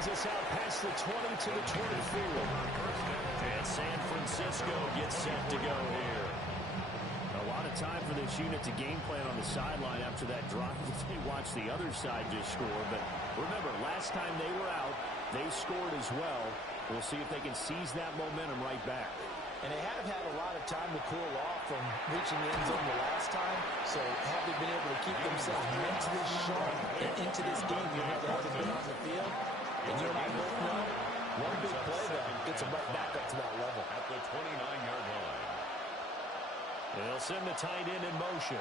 sends us out past the 20 to the 24. And San Francisco gets set to go here. A lot of time for this unit to game plan on the sideline after that drive. They watched the other side just score. But remember, last time they were out, they scored as well. We'll see if they can seize that momentum right back. And they have had a lot of time to cool off from reaching the end zone the last time. So have they been able to keep themselves mentally sharp and into this game, even though they haven't been on the field? And you and I both know, one big play there gets them right back up to that level. At the 29-yard line. They'll send the tight end in motion.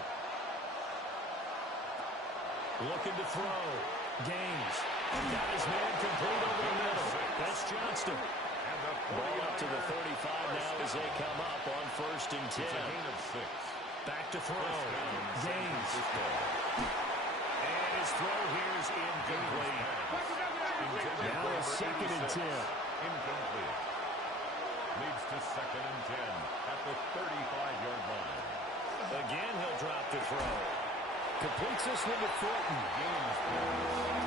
Looking to throw. Gaines. Got his man complete over the middle. That's Johnston. Ball up to the 35 now as they come up on 1st and 10. It's a gain of 6. Back to throw. Gaines. And his throw here is incomplete. Now a 2nd and 10. Incomplete. Leads to 2nd and 10 at the 35-yard line. Again, he'll drop the throw. Completes this one to Thornton.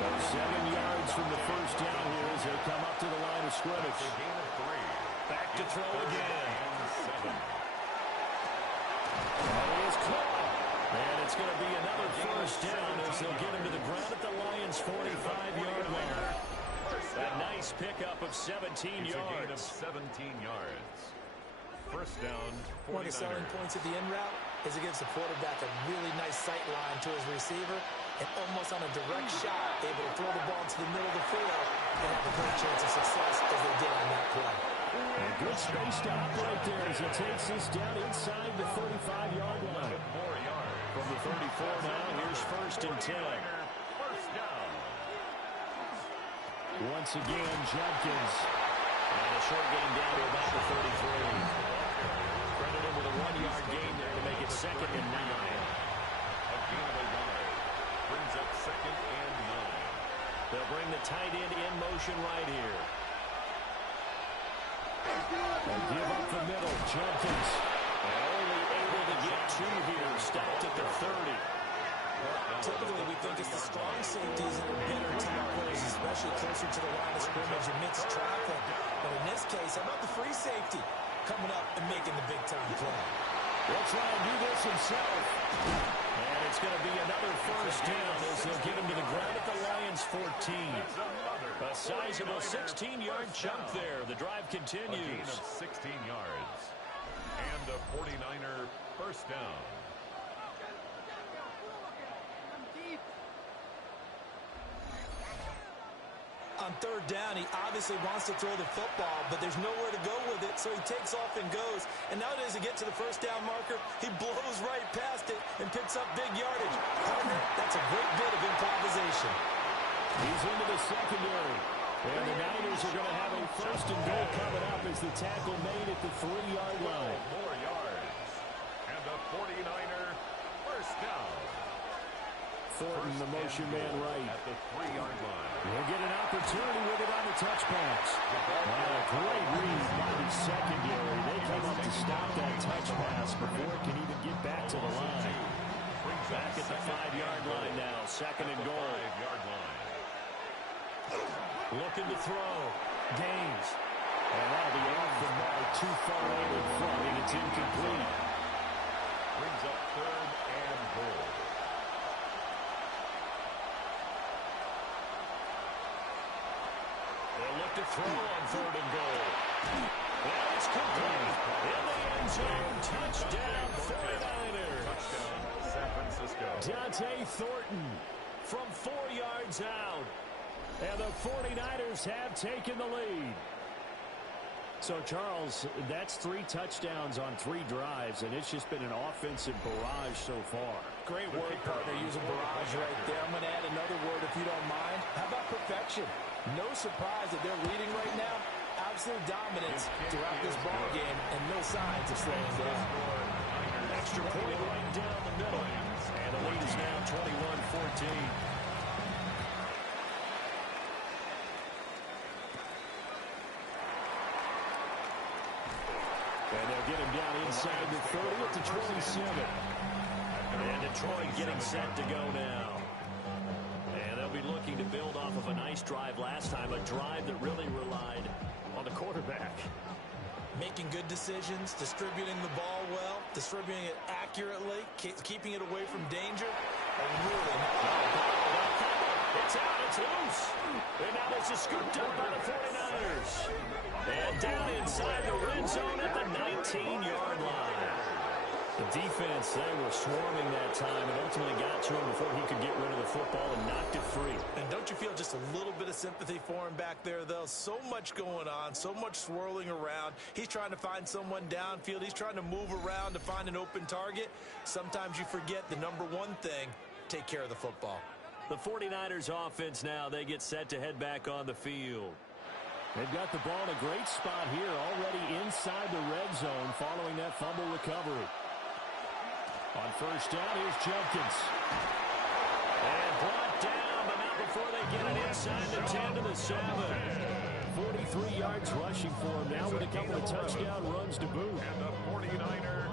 So 7 yards from the first down here as they come up to the line of scrimmage. A gain of 3. Back to throw again. And 7. And it is caught. And it's going to be another first down as they'll get him to the ground at the Lions' 45-yard line. A nice pickup of 17 yards. A gain of 17 yards. First down, 49ers. One of the selling points of the in route is it gives the quarterback a really nice sight line to his receiver and almost on a direct shot able to throw the ball to the middle of the field and have a great chance of success as they did on that play. A good space to operate there as he takes this down inside the 35-yard line. 4 yards. From the 34 now, here's 1st and 10. First down. Once again, Judkins. And a short gain down to about the 33. Credit him with a 1-yard gain there to make it 2nd and 9. A gain of 1 yard. Brings up 2nd and 9. They'll bring the tight end in motion right here. And give up the middle, Judkins. And only able to get 2 here. Stopped at the 30. Typically, we think it's the strong safeties that are better tacklers, especially closer to the line of scrimmage amidst traffic. But in this case, how about the free safety coming up and making the big-time play? He'll try and do this himself. And it's going to be another first down as they'll get him to the ground at the Lions' 14. A sizable 16-yard chunk there. The drive A gain continues. of 16 yards. And a 49er first down. On 3rd down, he obviously wants to throw the football, but there's nowhere to go with it, so he takes off and goes. And nowadays, to get to the first down marker, he blows right past it and picks up big yardage. Partner, that's a great bit of improvisation. He's into the secondary. And the Niners are going to have a 1st and goal coming up as the tackle made at the 3-yard line. 4 yards. And a 49er first down. Thornton, the motion man right. At the 3-yard line. He'll get an opportunity with it on the touch pass. And a great read by the secondary. They come up to stop that touch pass before it can even get back to the line. Back at the 5-yard line now. 2nd and goal. 5-yard line. Looking to throw. Gaines. And that'll be off the mark. Too far out in front, and it's incomplete. Brings up 3rd and goal. They'll look to throw on 3rd and goal. And it's complete. In the end zone. Touchdown, 49ers. Touchdown, San Francisco. Dante Thornton from 4 yards out. And the 49ers have taken the lead. So, Charles, that's 3 touchdowns on 3 drives, and it's just been an offensive barrage so far. Great work, partner, using barrage right there. I'm going to add another word if you don't mind. How about perfection? No surprise that they're leading right now. Absolute dominance throughout this ball game, and no signs of slowing down. Extra point right down the middle. And the lead is now 21-14. And they'll get him down inside the 30 at the 27. And Detroit getting set to go now. And they'll be looking to build off of a nice nice drive last time, a drive that really relied on the quarterback. Making good decisions, distributing the ball well, distributing it accurately, keeping it away from danger. It's out, it's loose. And now this is scooped up by the 49ers. And down inside the red zone at the 19-yard line. The defense, they were swarming that time and ultimately got to him before he could get rid of the football and knocked it free. And don't you feel just a little bit of sympathy for him back there, though? So much going on, so much swirling around. He's trying to find someone downfield. He's trying to move around to find an open target. Sometimes you forget the number one thing, take care of the football. The 49ers offense now, they get set to head back on the field. They've got the ball in a great spot here, already inside the red zone following that fumble recovery. On first down, here's Jenkins. And brought down, but not before they get it inside the 10 to the 7. 43 yards rushing for him now with a couple of touchdown runs to boot. And the 49er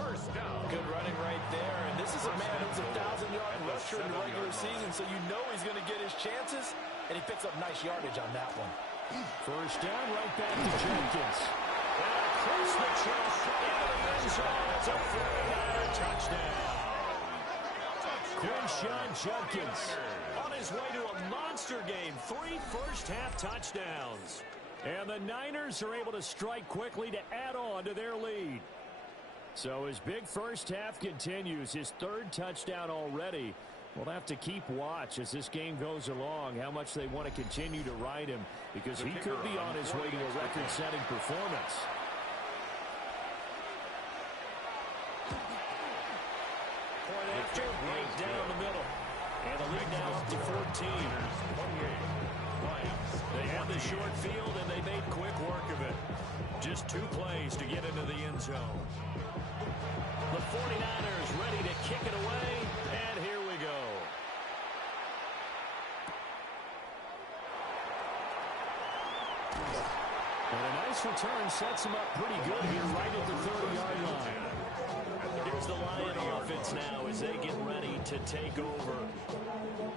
first down. Good running right there. And this is a man who's a 1,000-yard rusher in the regular season, so you know he's going to get his chances. And he picks up nice yardage on that one. First down, right back to Jenkins. And across the chest into the end zone. It's a 49er touchdown. Quinshon Judkins on his way to a monster game. 3 first-half touchdowns. And the Niners are able to strike quickly to add on to their lead. So his big first half continues. His 3rd touchdown already. We'll have to keep watch as this game goes along, how much they want to continue to ride him, because he could be on his way to a record-setting performance. Point after, right down the middle. And the lead now up to 14. They have the short field, and they made quick work of it. Just 2 plays to get into the end zone. The 49ers ready to kick it away, and here we go. And a nice return sets him up pretty good here right at the 30-yard line. Here's the Lion offense now as they get ready to take over.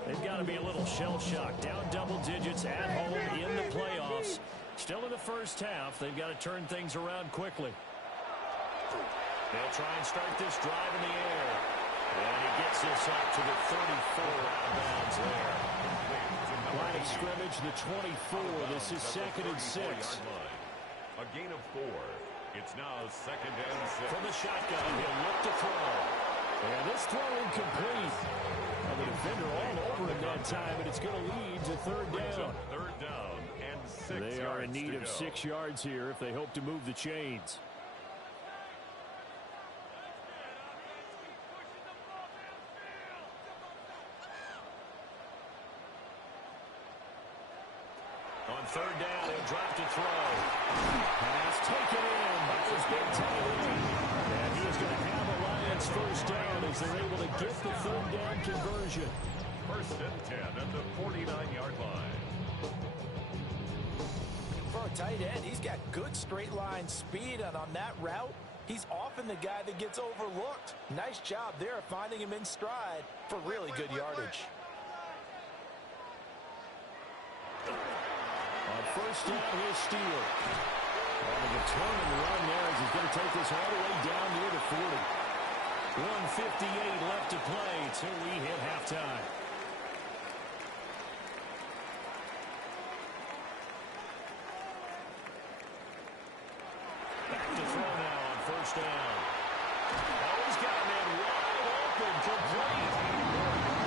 They've got to be a little shell-shocked. Down double digits at home in the playoffs. Still in the first half. They've got to turn things around quickly. They'll try and start this drive in the air. And he gets this up to the 34 out of bounds there. Line of scrimmage, the 24. This is 2nd and 6. A gain of 4. It's now 2nd and 6. From the shotgun, he'll look to throw. And this throw incomplete. And the defender all over him that time, and it's going to lead to 3rd down. 3rd down and 6 yards. They are in need of 6 yards here if they hope to move the chains. On 3rd down, he'll drop to throw. Pass taken in by his big tight end. And he is going to have a Lions first down as they're able to get the 3rd down conversion. 1st and 10 at the 49-yard line. For a tight end, he's got good straight line speed, and on that route, he's often the guy that gets overlooked. Nice job there finding him in stride for really good yardage. On first down, here's Steele. On the return and run there as he's going to take this all the way down near the 40. 1:58 left to play till we hit halftime. Back to throw now on first down. Oh, he's got a man wide open, complete.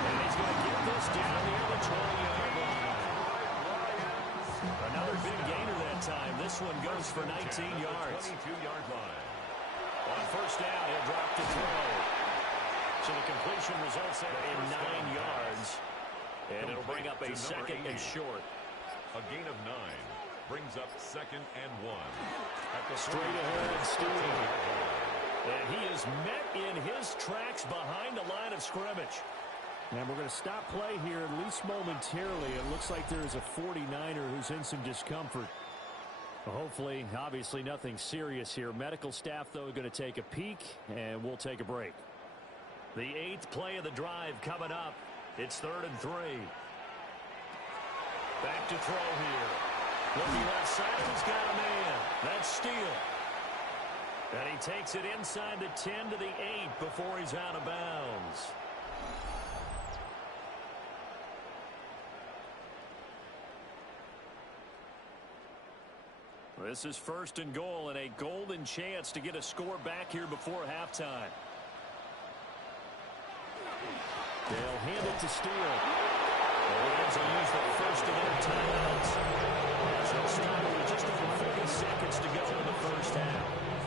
And he's going to get this down near the 20-yard line. Another big gainer that time. This one goes for 19 yards. 22-yard line. On first down, he'll drop to throw. So the completion results there in 9 yards. And it'll bring up a 2nd and short. A gain of 9 brings up 2nd and 1. At the Straight ahead, Steele. And he is met in his tracks behind the line of scrimmage. And we're going to stop play here, at least momentarily. It looks like there is a 49er who's in some discomfort. Hopefully, obviously, nothing serious here. Medical staff, though, going to take a peek, and we'll take a break. The 8th play of the drive coming up. It's 3rd and 3. Back to throw here. Looking left side, he's got a man. That's Steele. And he takes it inside the 10 to the 8 before he's out of bounds. This is 1st and goal and a golden chance to get a score back here before halftime. They'll hand it to Steele. The Lions will use the first of their timeouts. They'll start with just over 40 seconds to go in the first half.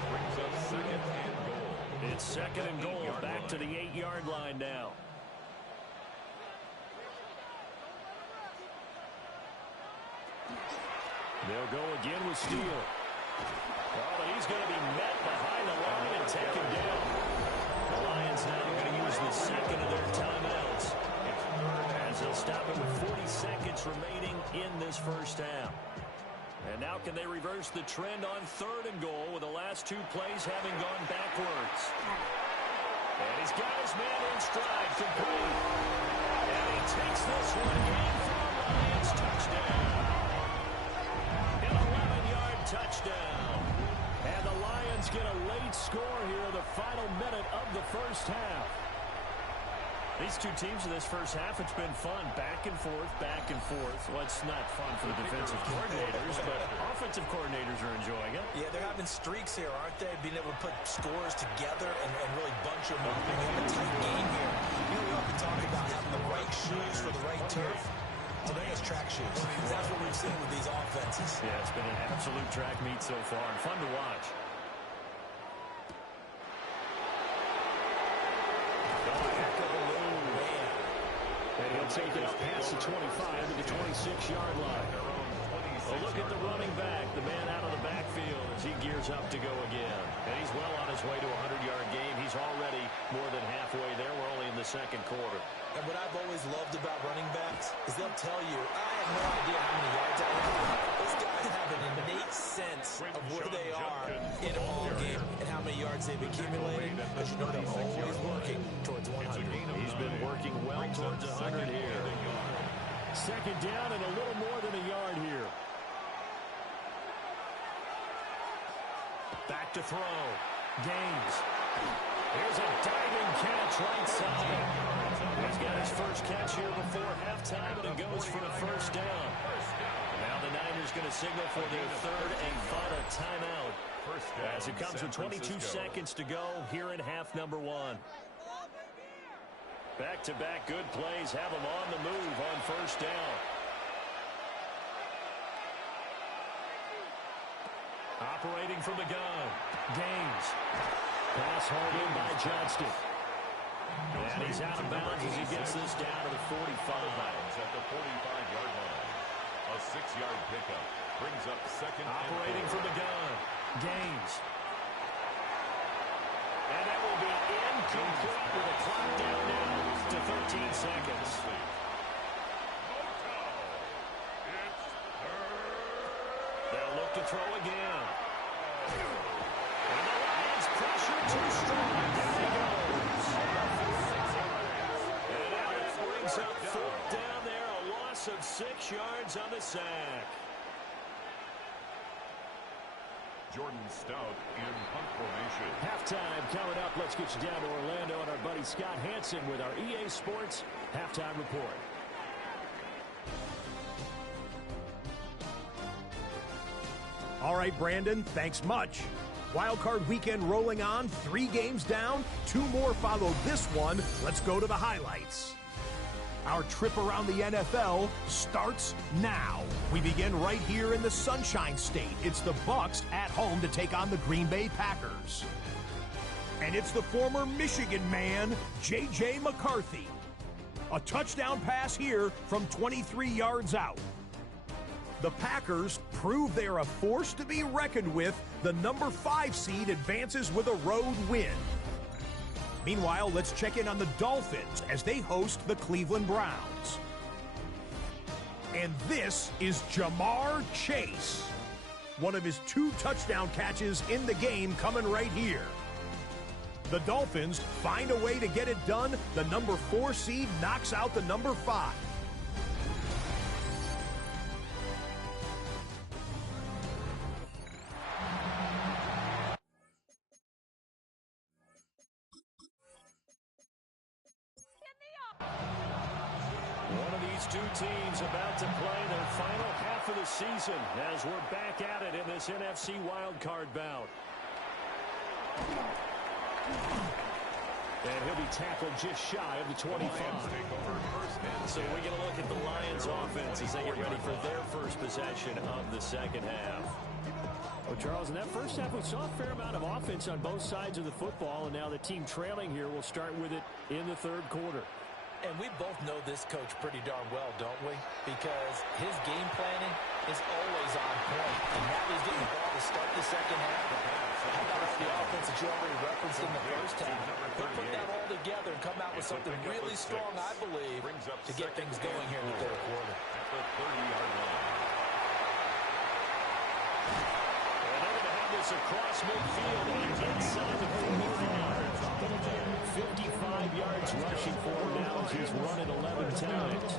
Brings up 2nd and goal. It's 2nd and goal, back to the 8-yard line now. They'll go again with Steele. Oh, but he's going to be met behind the line and taken down. The Lions now going to use the 2nd of their timeouts, as they'll stop it with 40 seconds remaining in this first half. And now can they reverse the trend on 3rd and goal with the last 2 plays having gone backwards. And he's got his man in stride, complete. And he takes this one in for a Lions touchdown. An 11-yard touchdown. And the Lions get a late score here in the final minute of the first half. These two teams in this first half, it's been fun. Back and forth, back and forth. Well, it's not fun for the defensive coordinators, but offensive coordinators are enjoying it. Yeah, they're having streaks here, aren't they? Being able to put scores together and really bunch them up and have a tight game here. You know, we often talk about having the right shoes for the right turf. Today is track shoes. That's what we've seen with these offenses. Yeah, it's been an absolute track meet so far and fun to watch. And he'll take it up past the 25 to the 26-yard line. A look at the running back, the man out of the backfield as he gears up to go again. And he's well on his way to a 100-yard game. He's already more than halfway there. We're only in the 2nd quarter. And what I've always loved about running backs is they'll tell you, I have no idea how many yards I have. Those guys have an innate sense of where they are in a ball game and how many yards they've accumulated. But you know they're always working towards 100. He's been working well towards 100 here. 2nd down and a little more than a yard here. Back to throw. Gaines. Here's a diving catch right side. He's got his first catch here before halftime, and it goes for a first down. Now the Niners going to signal for their 3rd and final timeout as it comes with 22 seconds to go here in half number 1. Back-to-back good plays have them on the move on first down. Operating from the gun. Gaines. Pass hauled in by Johnston. And he's out of bounds as he gets this down to the 45. At the 45-yard line. A 6-yard pickup brings up 2nd. Operating from the gun. Gaines. And that will be incomplete with a clock down now to 13 seconds. They'll look to throw again. And the Lions pressure too strong. Down he goes. And now it brings up 4th down there. A loss of 6 yards on the sack. Jordan Stout in punt formation. Halftime coming up. Let's get you down to Orlando and our buddy Scott Hansen with our EA Sports Halftime Report. All right, Brandon, thanks much. Wildcard weekend rolling on, 3 games down, 2 more follow this one. Let's go to the highlights. Our trip around the NFL starts now. We begin right here in the Sunshine State. It's the Bucs at home to take on the Green Bay Packers. And it's the former Michigan man, J.J. McCarthy. A touchdown pass here from 23 yards out. The Packers prove they're a force to be reckoned with. The number 5 seed advances with a road win. Meanwhile, let's check in on the Dolphins as they host the Cleveland Browns. And this is Jamar Chase. One of his 2 touchdown catches in the game coming right here. The Dolphins find a way to get it done. The number 4 seed knocks out the number 5. These two teams about to play their final half of the season as we're back at it in this NFC wildcard bout. And he'll be tackled just shy of the 25. So we get a look at the Lions offense as they get ready for their first possession of the second half. Well, Charles, in that first half, we saw a fair amount of offense on both sides of the football, and now the team trailing here will start with it in the third quarter. And we both know this coach pretty darn well, don't we? Because his game planning is always on point. And now he's getting the ball to start the second half. How about all the offense that you already referenced in the first half? He'll put that all together and come out with something really strong, I believe, to get things going here in the third quarter. At the 30-yard line. And they're going to have this across midfield and inside the 45. 55 yards rushing for him now as he's run it 11 times.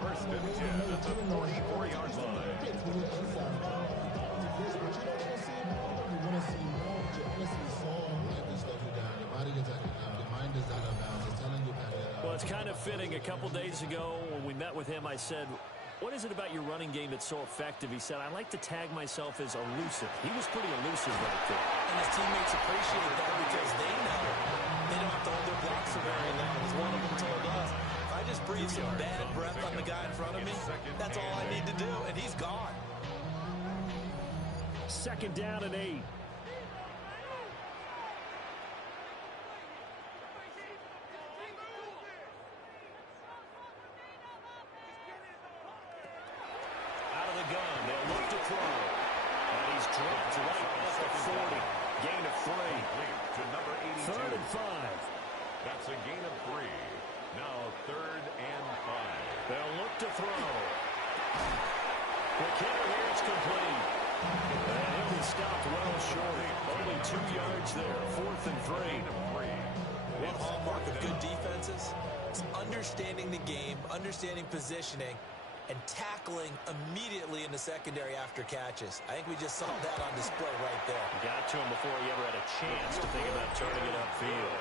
First and 10 at the 44-yard line. Well, it's kind of fitting. A couple days ago when we met with him, I said, what is it about your running game that's so effective? He said, I like to tag myself as elusive. He was pretty elusive right there. And his teammates appreciate that because they know they don't have to hold their blocks for very long. As one of them told us, if I just breathe some bad breath on the guy in front of me, that's all I need to do, and he's gone. Second down and 8. Gun. They'll look to throw. And he's dropped right at the 40. Gain of 3. To number 82. Third and 5. That's a gain of 3. Now third and 5. They'll look to throw. McKinnon here, it's complete. And he'll be stopped well short. Only 2 yards there. Fourth and 3. One hallmark of good defenses is understanding the game, understanding positioning, and tackling immediately in the secondary after catches. I think we just saw that on display right there. Got to him before he ever had a chance to think about turning it upfield.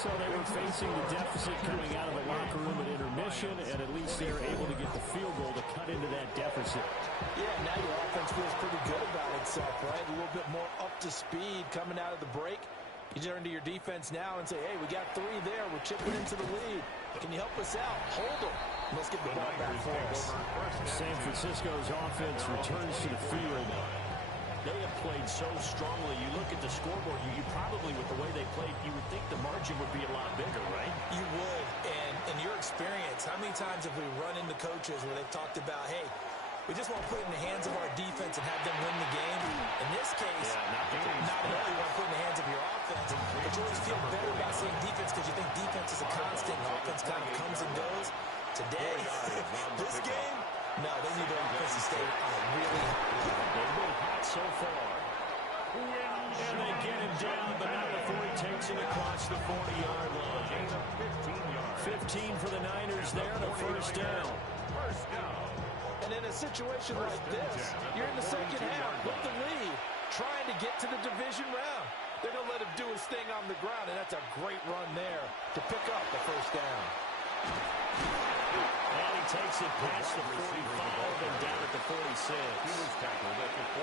So they were facing the deficit coming out of the locker room at intermission, and at least they were able to get the field goal to cut into that deficit. Yeah, now your offense feels pretty good about itself, right? A little bit more up to speed coming out of the break. You turn to your defense now and say, hey, we got 3 there. We're chipping into the lead. Can you help us out? Hold them. Let's get the ball back for us. San Francisco's offense returns to the field. They have played so strongly. You look at the scoreboard, you probably, with the way they played, you would think the margin would be a lot bigger, right? You would. And in your experience, how many times have we run into coaches where they've talked about, hey, we just want to put it in the hands of our defense and have them win the game? In this case, not only want to put it in the hands of your offense, but you always feel better about saying defense because you think defense is a constant and offense kind of comes and goes. Today, this game, no, they need their offense to stay on a really They've been hot so far. And they get him down, but now before he takes it across the 40-yard line. 15 for the Niners there, and a first down. And in a situation like this, you're in the second half with the lead, trying to get to the division round. They're going to let him do his thing on the ground, and that's a great run there to pick up the first down. And he takes it past the 45 and down at the 46.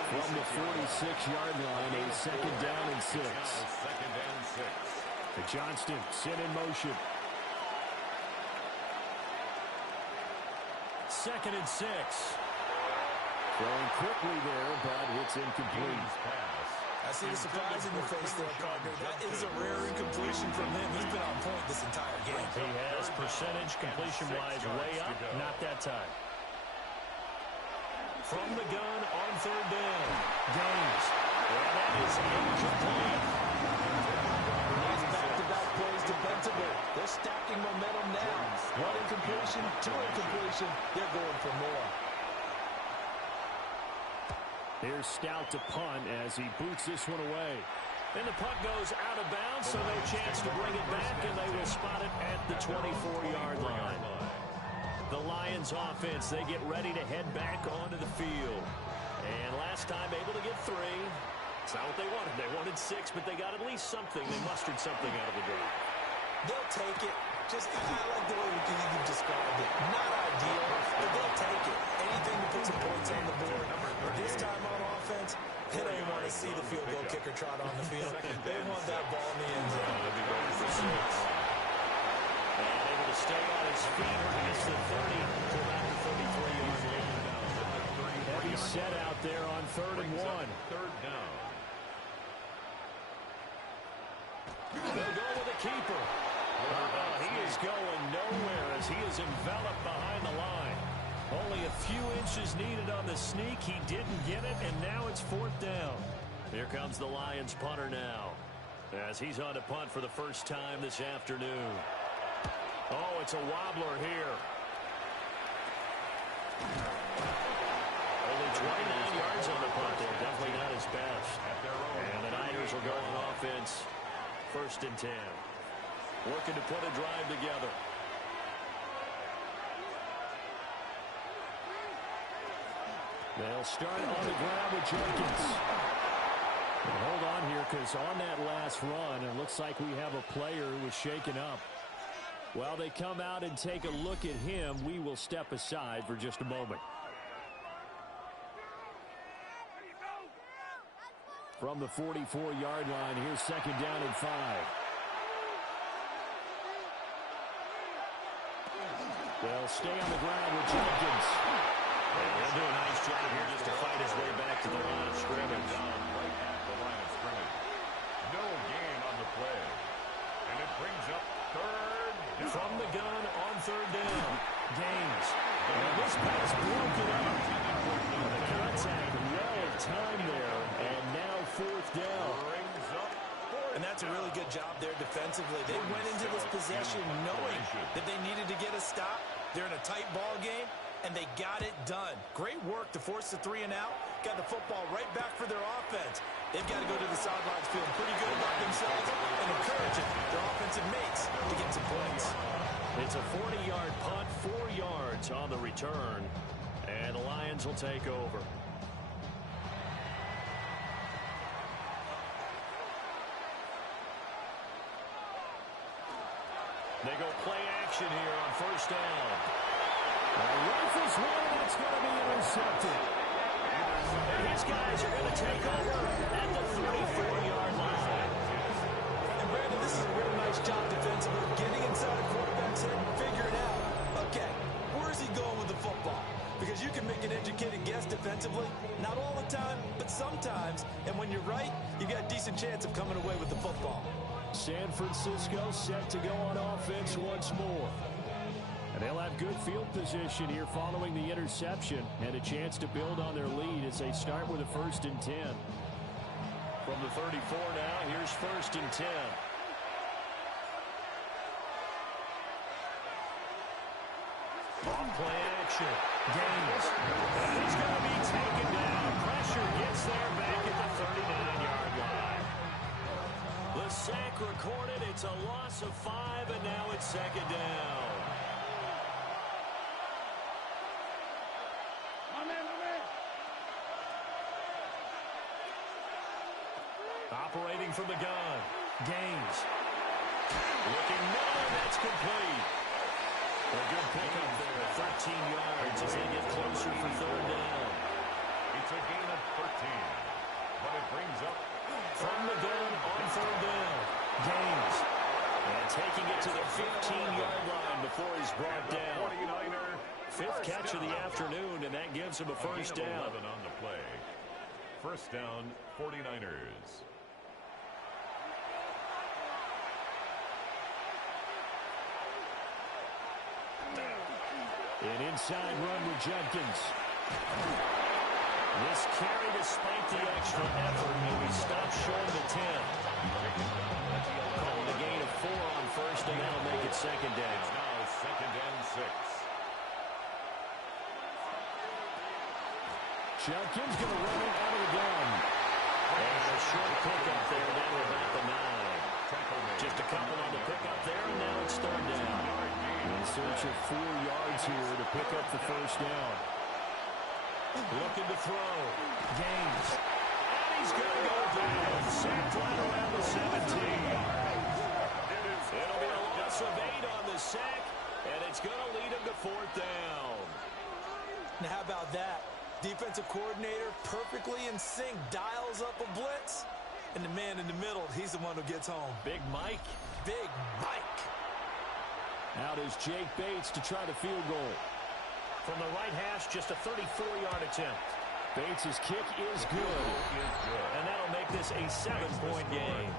From the 46-yard line, a second down and 6. Second and 6. Johnston sent in motion. Second and 6. Throwing quickly there, but it's incomplete. I see the surprise in your face there, partner. That is a rare incompletion from him. He's been on point this entire game. He has percentage completion-wise way up. Not that time. From the gun on third down. Gaines. And that is incomplete. Nice back-to-back plays defensively. They're stacking momentum now. 1 incompletion, 2 incompletion. They're going for more. Here's Stout to punt as he boots this one away. And the punt goes out of bounds, so no chance to bring it back, and they will spot it at the 24-yard line. The Lions offense, they get ready to head back onto the field. And last time able to get 3. It's not what they wanted. They wanted 6, but they got at least something. They mustered something out of the drive. They'll take it. Just, I like the way you described it. Not ideal, but they'll take it. Anything to put some points on the board. This time on offense, they don't want to see the field goal kicker trot on the field. They want that ball in the end zone. And able to stay on his feet past the 30 to about the 33-yard line. Heavy set out there on 3rd and 1. Third down. They'll go with the keeper. He is going nowhere as he is enveloped behind the line. Only a few inches needed on the sneak. He didn't get it, and now it's 4th down. Here comes the Lions punter now as he's on to punt for the first time this afternoon. Oh, it's a wobbler here. Only 29 yards on the punt there. Definitely not his best. And the Niners will go on offense. 1st and 10. Working to put a drive together. They'll start on the ground with Jenkins. And hold on here because on that last run, it looks like we have a player who was shaken up. While they come out and take a look at him, we will step aside for just a moment. From the 44-yard line, here's 2nd down and 5. They'll stay on the ground with Jenkins. And he'll do a nice job here just to fight his way back to the line of scrimmage. Right at the line of scrimmage. No gain on the play. And it brings up 3rd down. From the gun on 3rd down. Gaines. And this pass broken up. The contact well timed there. And now 4th down. Brings up 4th. And that's a really good job there defensively. They went into this possession knowing that they needed to get a stop. They're in a tight ball game, and they got it done. Great work to force the 3 and out. Got the football right back for their offense. They've got to go to the sidelines feeling pretty good about themselves and encouraging their offensive mates to get some points. It's a 40-yard punt, 4 yards on the return, and the Lions will take over. They go play action here on 1st down. Rifles one, that's going to be intercepted. And his guys are going to take over at the 34-yard line. And Brandon, this is a real nice job defensively, getting inside a quarterback's head and figuring out, okay, where's he going with the football? Because you can make an educated guess defensively, not all the time, but sometimes. And when you're right, you've got a decent chance of coming away with the football. San Francisco set to go on offense once more. And they'll have good field position here following the interception and a chance to build on their lead as they start with a 1st and 10. From the 34 now, here's 1st and 10. On play action. Gaines. He's going to be taken down. Pressure gets there back at the 39-yard line. The sack recorded. It's a loss of 5, and now it's 2nd down. Operating from the gun. Gaines. Looking middle, and that's complete. A good pickup there at 13 yards as they get closer for 3rd down. It's a gain of 13. But it brings up from the gun on 3rd down. Gaines. And taking it to the 15-yard line before he's brought down. 49er. 5th catch of the afternoon, and that gives him a 1st down. 11 on the play. 1st down, 49ers. An inside run with Jenkins. This carry despite the extra effort, and we stop short of the 10. Calling a gain of 4 on 1st, and that'll make it 2nd down. It's now 2nd and 6. Jenkins going to run it out of the gun. And a short pickup there down to about the 9. Just a couple on the pickup there, and now it's 3rd down. In search of 4 yards here to pick up the 1st down. Looking to throw. Gaines. And he's going to go down. Sacked right around the 17. It'll be a loss loss of 8 on the sack, and it's going to lead him to 4th down. Now, how about that? Defensive coordinator perfectly in sync, dials up a blitz, and the man in the middle, he's the one who gets home. Big Mike. Big Mike. Out is Jake Bates to try the field goal. From the right hash, just a 34-yard attempt. Bates' kick is good. And that'll make this a 7-point game.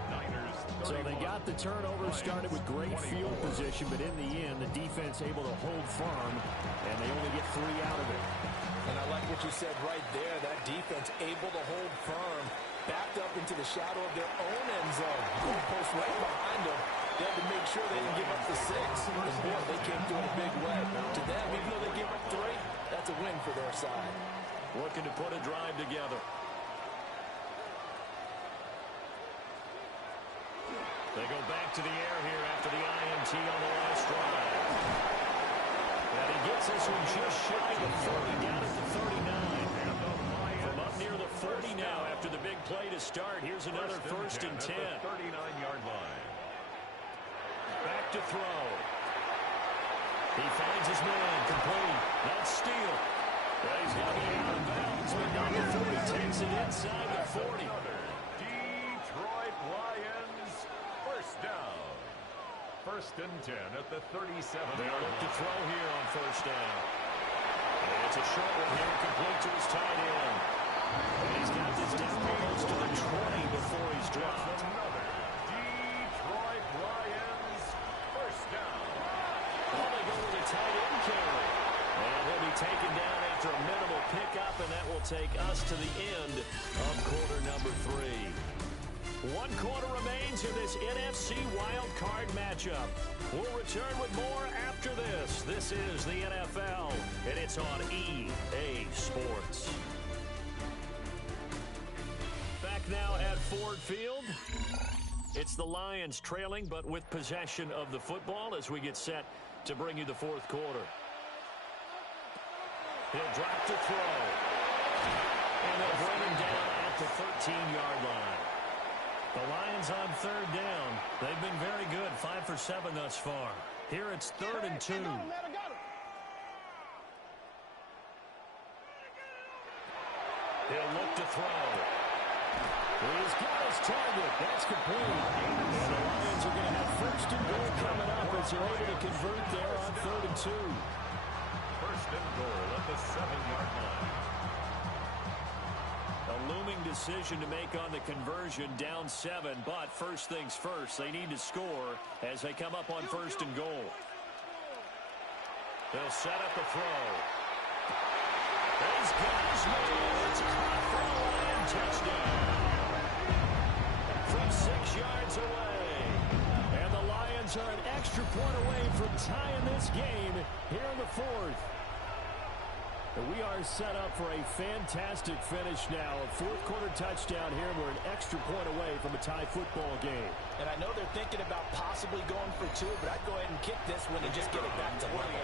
So they got the turnover, started with great field position, but in the end, the defense able to hold firm, and they only get 3 out of it. And I like what you said right there. That defense able to hold firm, backed up into the shadow of their own end zone. Goalpost right behind them. They had to make sure they didn't give up the 6. And boy, they came through in a big way. To them, even though they gave up 3, that's a win for their side. Looking to put a drive together. They go back to the air here after the INT on the last drive. And he gets this one just shy of the 30, down at the 39. From up near the 40 now after the big play to start. Here's another 1st and 10. 39-yard line. Back to throw. He finds his man, complete. That's Steele. Well, he's got to be out of bounds, but not before he takes it inside the 40. Detroit Lions, 1st down. 1st and 10 at the 37. They'll look to throw here on 1st down. And it's a short one here, complete to his tight end. And he's got this down almost to the 20 before he's dropped. Another Detroit Lions, 1st down. Well, they go with a tight end carry. And he'll be taken down after a minimal pickup, and that will take us to the end of quarter number 3. 1 quarter remains in this NFC Wild Card matchup. We'll return with more after this. This is the NFL, and it's on EA Sports. Back now at Ford Field. It's the Lions trailing, but with possession of the football as we get set to bring you the 4th quarter. He'll drop to throw. And they'll bring him down at the 13-yard line. The Lions on 3rd down. They've been very good, 5 for 7 thus far. Here it's 3rd and 2. He'll look to throw. He's got his target. That's complete. And the Lions are going to have 1st and goal coming up as they're able to convert there on 3rd and 2. 1st and goal at the 7-yard line. A looming decision to make on the conversion, down 7, but first things first, they need to score as they come up on 1st and goal. They'll set up the throw. He's got his man. It's caught for a Lion touchdown. From 6 yards away. And the Lions are an extra point away from tying this game here in the 4th. We are set up for a fantastic finish now. A 4th quarter touchdown here. We're an extra point away from a tie football game. And I know they're thinking about possibly going for 2, but I'd go ahead and kick this one and just get it back to level.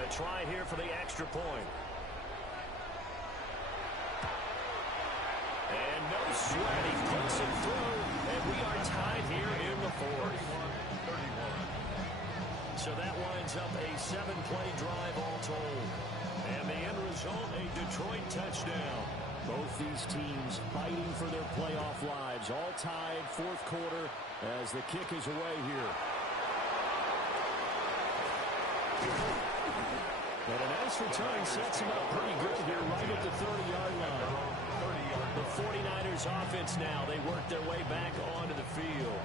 To try here for the extra point. And no sweat. He puts it through, and we are tied here in the 4th. 31. So that winds up a 7-play drive all told. And the end result, a Detroit touchdown. Both these teams fighting for their playoff lives. All tied, 4th quarter, as the kick is away here. And a nice return sets him up pretty good here, right at the 30-yard line. The 49ers offense now, they work their way back onto the field.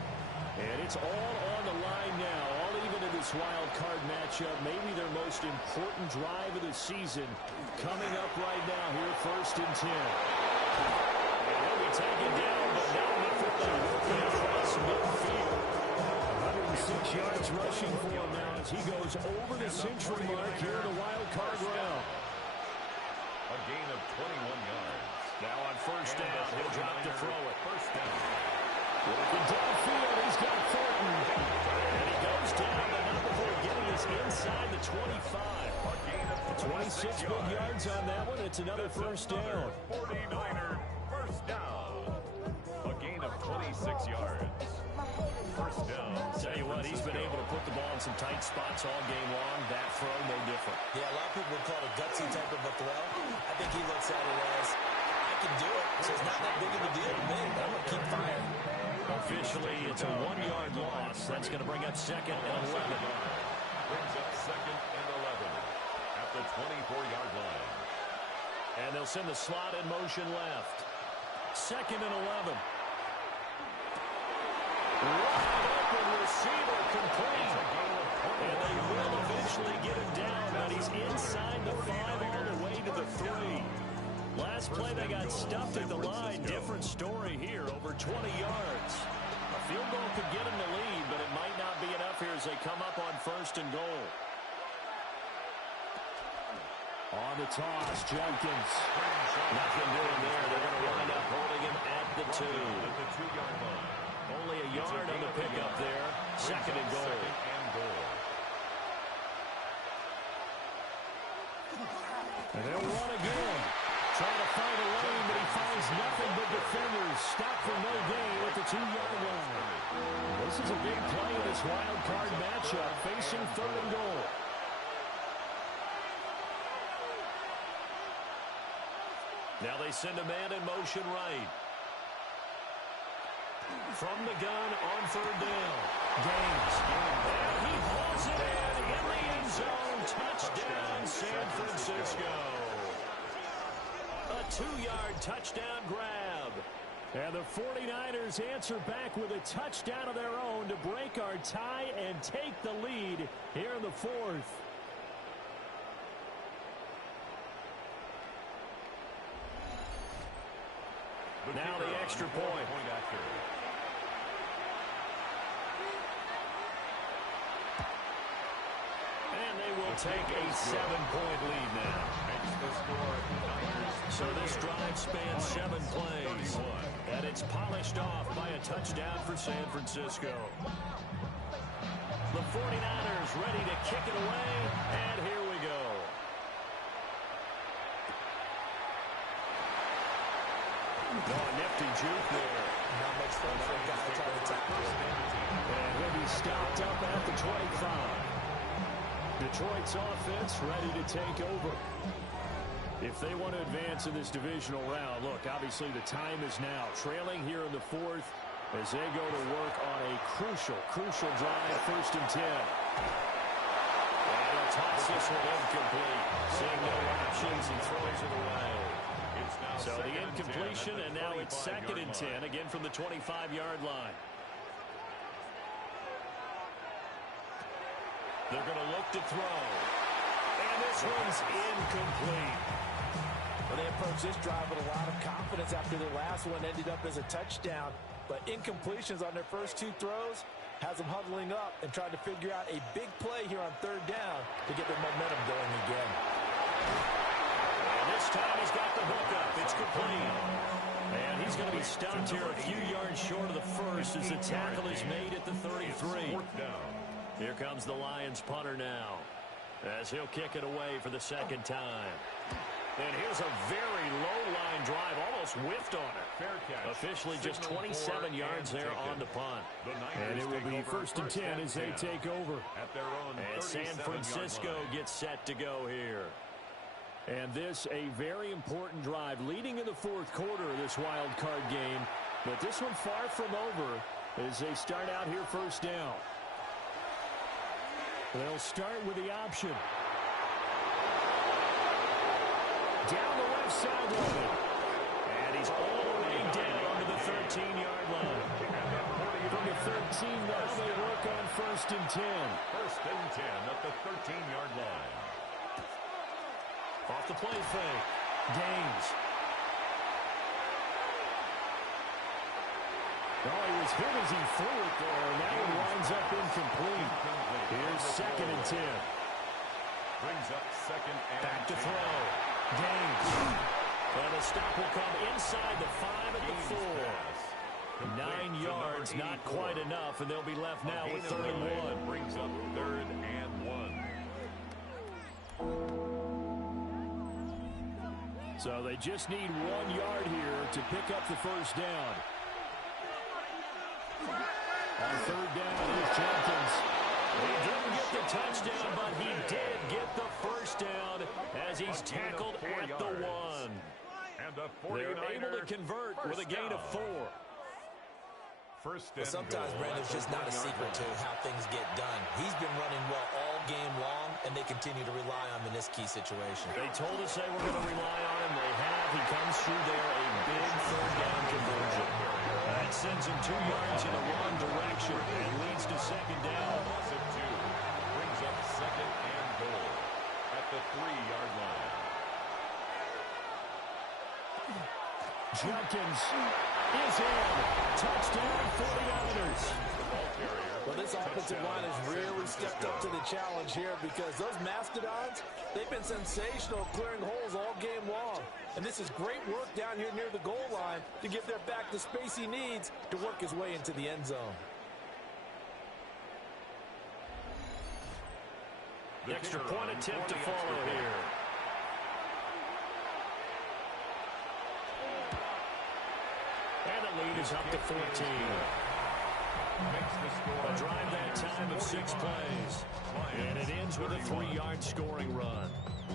And it's all on the line now, all even in this wild card matchup. Maybe their most important drive of the season coming up right now here, 1st and 10. They'll be taken down, but not before they work it across midfield. 106 yards rushing for him now as he goes over the century mark here in the wild card round. A gain of 21 yards. Now on 1st down, he'll drop to throw it. 1st down. Working downfield, he's got Thornton. And he goes down, but not before getting us inside the 25. 26 big yards on that one. It's another 1st down. 49er 1st down. A gain of 26 yards. First down. Tell you what, he's been able to put the ball in some tight spots all game long. That throw, no different. Yeah, a lot of people would call it a gutsy type of a throw. I think he looks at it as, I can do it, so it's not that big of a deal to me, but I'm going to keep firing. Officially, it's a 1-yard loss. That's going to bring up 2nd and 11. Brings up 2nd and 11 at the 24-yard line. And they'll send the slot in motion left. 2nd and 11. Wide open receiver complete. And they will eventually get him down, but he's inside the 5 all the way to the 3. Last play they got stuffed at the line. Different story here, over 20 yards. A field goal could get him the lead, but it might not be enough here as they come up on 1st and goal. On the toss, Jenkins. Nothing doing there. They're going to wind up holding him at the 2. At the 2-yard line. Only a yard on the pickup there. 2nd and goal. And they'll run again. Trying to find a lane, but he finds nothing but defenders. Stop for no gain at the 2-yard line. This is a big play in this wild card matchup, facing 3rd and goal. Now they send a man in motion right. From the gun on 3rd down. Gaines. And he hauls it in the end zone. Touchdown, San Francisco. A 2-yard touchdown grab. And the 49ers answer back with a touchdown of their own to break our tie and take the lead here in the 4th. Now the extra point. And they will take a 7-point lead now. So this drive spans 7 plays. And it's polished off by a touchdown for San Francisco. The 49ers ready to kick it away. And here we go. Oh, a nifty juke there. Not much fun for a guy trying to tackle it. And he'll be stopped up at the 25. Detroit's offense ready to take over. If they want to advance in this divisional round, look, obviously the time is now. Trailing here in the 4th as they go to work on a crucial drive, 1st and 10. And he'll toss this one incomplete. Seeing no options, he throws it away. So the incompletion, and now it's 2nd and 10, again from the 25-yard line. They're going to look to throw. And this one's incomplete. Well, they approached this drive with a lot of confidence after their last one ended up as a touchdown. But incompletions on their first 2 throws has them huddling up and trying to figure out a big play here on 3rd down to get their momentum going again. This time he's got the hook up. It's complete. And he's going to be stopped here a few yards short of the 1st as the tackle is made at the 33. Here comes the Lions punter now as he'll kick it away for the 2nd time. And here's a very low-line drive, almost whiffed on it. Fair catch. Officially just 27 yards there on the punt. And it will be 1st and 10 as they take over. At their own and San Francisco gets set to go here. And this a very important drive leading in the 4th quarter of this wild card game. But this one far from over as they start out here 1st down. They'll start with the option. Down the left sideline. And he's all the way down to the 13-yard line. From the 13 now they work on 1st and 10. 1st and 10 at the 13-yard line. Off the play fake. Gaines. Oh, he was hit as he threw it there, and that one winds up incomplete. Here's 2nd and 10. Brings up 2nd and 10. Back to throw. Gaines. And the stop will come inside the 5 at the 4. 9 yards, not quite enough, and they'll be left now with 3rd and 1. Brings up 3rd and 1. So they just need 1 yard here to pick up the 1st down. On third down is Jenkins. He didn't get the touchdown, but he did get the first down as he's tackled at the 1. And the They're able to convert with a gain of 4. Well, sometimes, Brandon, it's just not a secret to how things get done. He's been running well all game long, and they continue to rely on him in this key situation. They told us they were going to rely on him. They have. He comes through there, a big third down conversion. That sends him 2 yards in the wrong direction and leads to second down. Loss of 2 brings up second and goal at the 3-yard line. Jenkins is in. Touchdown, 49ers. Well, this offensive line has really stepped up to the challenge here because those Mastodons, they've been sensational clearing holes all game long. And this is great work down here near the goal line to give their back the space he needs to work his way into the end zone. Extra point attempt to follow here. And the lead is up to 14. A drive that time of 6 plays. And it ends with a 3-yard scoring run.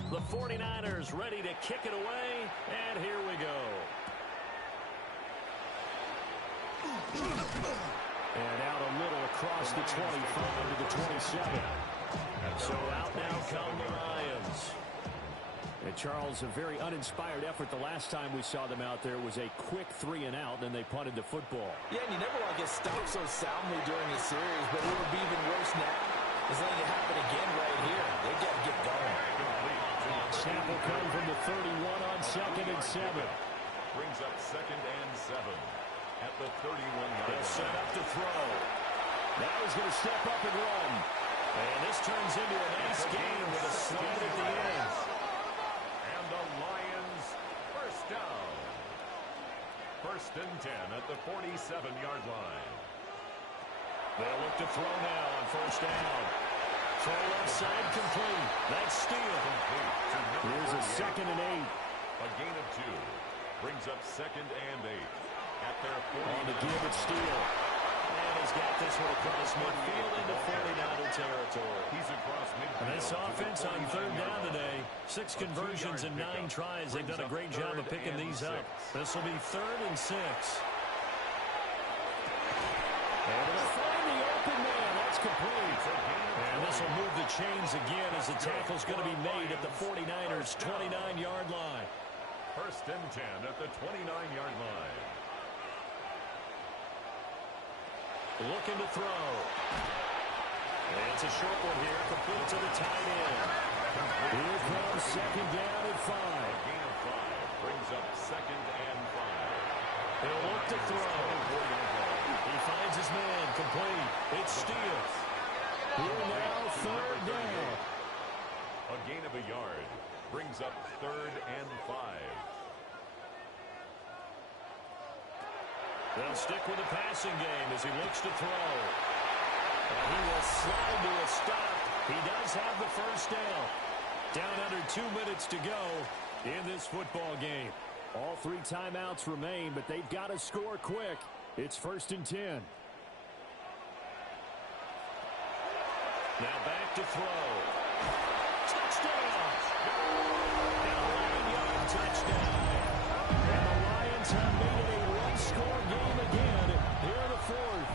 The 49ers ready to kick it away, and here we go. And out a little across the 25 to the 27. So out now come the Lions. And Charles, a very uninspired effort the last time we saw them out there was a quick 3 and out, and they punted the football. Yeah, and you never want to get stopped so soundly during a series, but what would be even worse now is letting it happen again right here. They've got to get going. Snap will come from the 31 on 2nd and 7. Brings up 2nd and 7 at the 31-yard line. They'll set up to throw. Now he's going to step up and run. And this turns into a nice game with a slide at the end. And the Lions first down. 1st and 10 at the 47-yard line. They'll look to throw now on 1st down. Throw left side complete. That's steal. Here's a 2nd and 8. A gain of 2 brings up 2nd and 8 at their 40. On the give it steal. And he's got this one across midfield into 49er territory. He's across midfield. And this offense on 3rd down today, 6 conversions and 9 tries. They've done a great job of picking these up. This will be 3rd and 6. Able to find the open man. That's complete. And this will move the chains again as the tackle's going to be made at the 49ers' 29-yard line. 1st and 10 at the 29-yard line. Looking to throw. And it's a short one here, complete to the tight end. Here comes 2nd down at 5. A gain of 5 brings up 2nd and 5. He'll look to throw. He finds his man, complete. It's Steele. Here now, 3rd down. A gain of a yard brings up 3rd and 5. They'll stick with the passing game as he looks to throw. And he will slide to a stop. He does have the 1st down. Down under 2 minutes to go in this football game. All 3 timeouts remain, but they've got to score quick. It's 1st and 10. Now back to throw. Touchdown! An 11-yard touchdown. And the Lions have made it a one-score game again here in the 4th.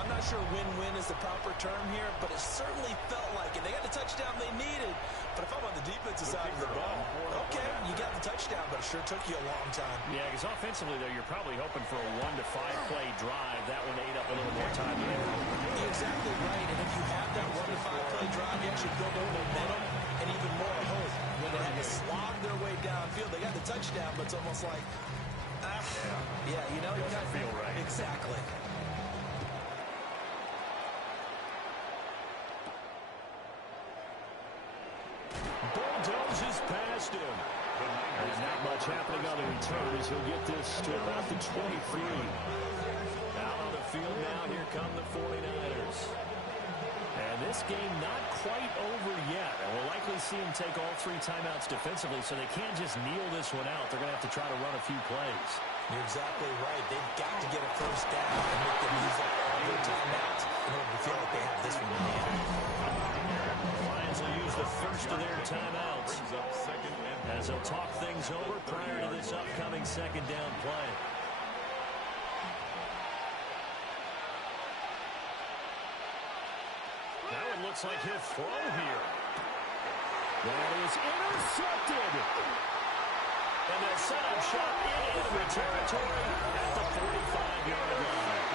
I'm not sure win-win is the proper term here, but it certainly felt like it. They got the touchdown they needed, but if I'm on the defensive side of the ball, okay, you got the touchdown, but it sure took you a long time. Yeah, because offensively, though, you're probably hoping for a 1 to 5 play drive. That one ate up a little more time. You're exactly right, and if you have that 1 to 5 play drive, you actually build more momentum and even more hope. When they had to slog their way downfield, they got the touchdown, but it's almost like, yeah, you know, it doesn't feel right. Exactly. Bulldozes past him. And not much happening on the return as he'll get this to about the 23. Out on the field now, here come the 49ers. And this game not quite over yet. And we'll likely see them take all 3 timeouts defensively, so they can't just kneel this one out. They're going to have to try to run a few plays. You're exactly right. They've got to get a first down and make them use up all their timeouts in order to feel like they have this one in hand. Lions will use the first of their timeouts as they'll talk things over prior to this upcoming second down play. Now it looks like he'll throw here. That is intercepted. And they'll set up shop in enemy territory at the 45-yard line.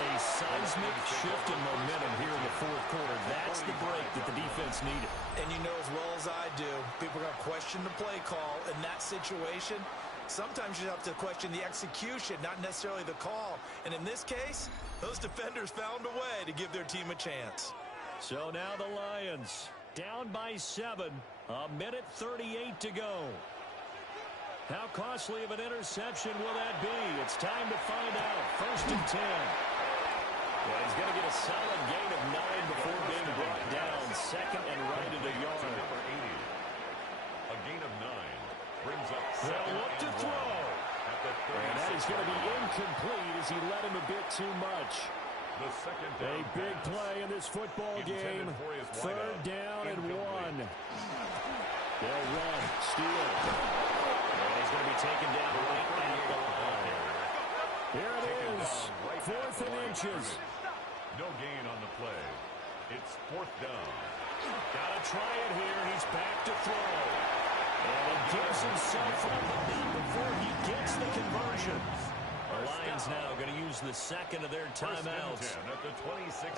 A seismic shift in momentum here in the fourth quarter. That's the break that the defense needed. And you know as well as I do, people are going to question the play call in that situation. Sometimes you have to question the execution, not necessarily the call. And in this case, those defenders found a way to give their team a chance. So now the Lions down by 7, 1:38 to go. How costly of an interception will that be? It's time to find out. 1st and 10. Well, he's going to get a solid gain of 9 before being brought down. 2nd and right at a yard. A gain of 9 brings up 2nd. They'll look to throw. And that is going to be incomplete as he led him a bit too much. A big play in this football game. 3rd down and 1. They'll run. Steal. And he's going to be taken down right at the line. Here it is. 4th and inches. No gain on the play. It's 4th down. Got to try it here. He's back to throw. And he gives himself up before he gets the conversion. The Lions now going to use the 2nd of their timeouts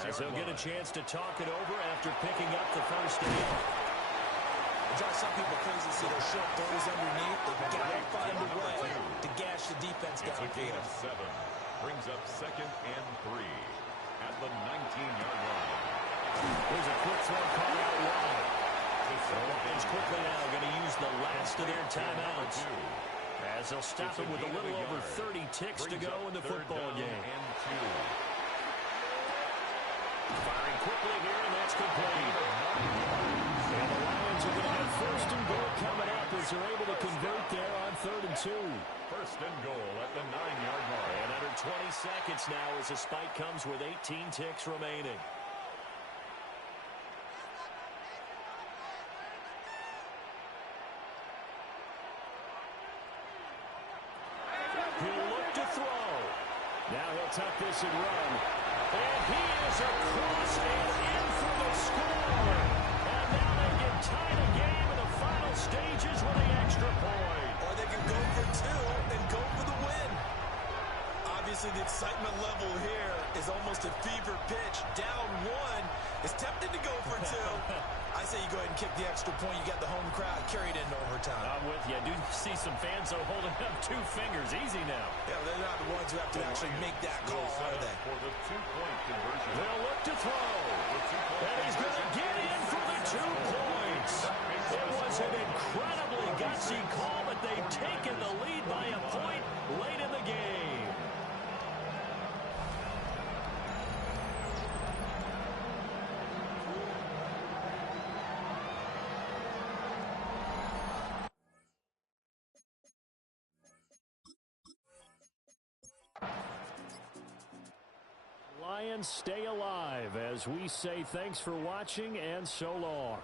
as they'll get a chance to talk it over after picking up the first down. Drive some people crazy to see those short throws underneath. They've got to find a way to gash the defense downfield. It's a gain of 7. Brings up 2nd and 3 at the 19-yard line. Here's a quick throw call out wide. The Lions quickly now going to use the last of their timeouts as they'll stop it with a little over 30 ticks to go in the football game. Firing quickly here, and that's complete. And the Lions are going to have 1st and goal coming up as they're able to convert there on 3rd and 2. 1st and goal at the 9-yard mark. And under 20 seconds now as the spike comes with 18 ticks remaining. He'll look to throw. Now he'll tuck this and run. And he is across and in for the score. And now they can tie the game in the final stages with the extra point. Or they can go for 2 and go for the win. Obviously, the excitement level here is almost a fever pitch. Down 1 is tempted to go for 2. I say you go ahead and kick the extra point. You got the home crowd carried into overtime. I'm with you. I do see some fans are holding up 2 fingers. Easy now. Yeah, they're not the ones who have to actually make that call, are they? For the 2-point conversion. They'll look to throw. And he's going to get in for the 2 points. It was an incredibly gutsy call, but they've taken the lead by a point late in the game. Lions stay alive as we say thanks for watching and so long.